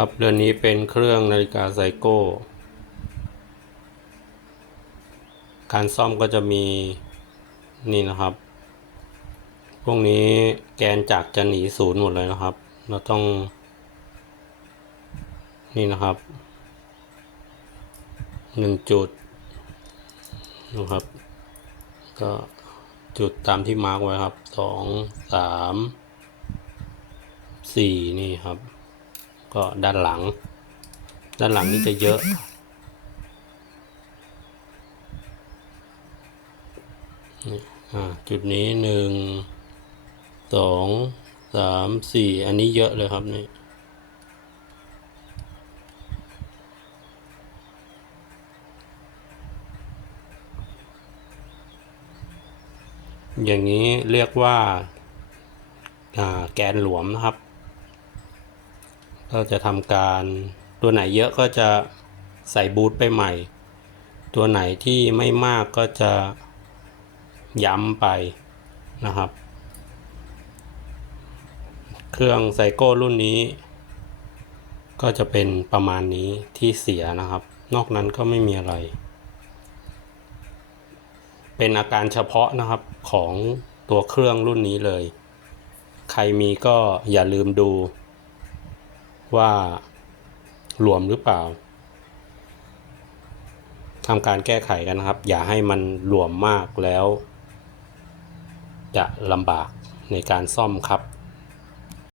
ครับเรือนนี้เป็นเครื่องนาฬิกาไซโก้ การซ่อมก็จะมีนี่นะครับ พวกนี้แกนจักรจะหนีศูนย์หมดเลยนะครับ เราต้อง นี่นะครับหนึ่งจุดนะครับ ก็จุดตามที่มาร์กไว้ครับสองสามสี่นี่ครับ ก็ด้านหลัง ด้านหลังนี่จะเยอะนี่อ่าจุดนี้หนึ่งสองสามสี่อันนี้เยอะเลยครับนี่อย่างนี้เรียกว่าอ่าแกนหลวมนะครับ ก็จะทำการตัวไหนเยอะก็จะใส่บูทไปใหม่ ตัวไหนที่ไม่มากก็จะย้ำไปนะครับ เครื่องไซโก้รุ่นนี้ ก็จะเป็นประมาณนี้ที่เสียนะครับ นอกนั้นก็ไม่มีอะไร เป็นอาการเฉพาะนะครับของตัวเครื่องรุ่นนี้เลย ใครมีก็อย่าลืมดู ว่าหลวมหรือเปล่าทำการแก้ไขกันนะครับ อย่าให้มันหลวมมากแล้ว จะลำบากในการซ่อมครับ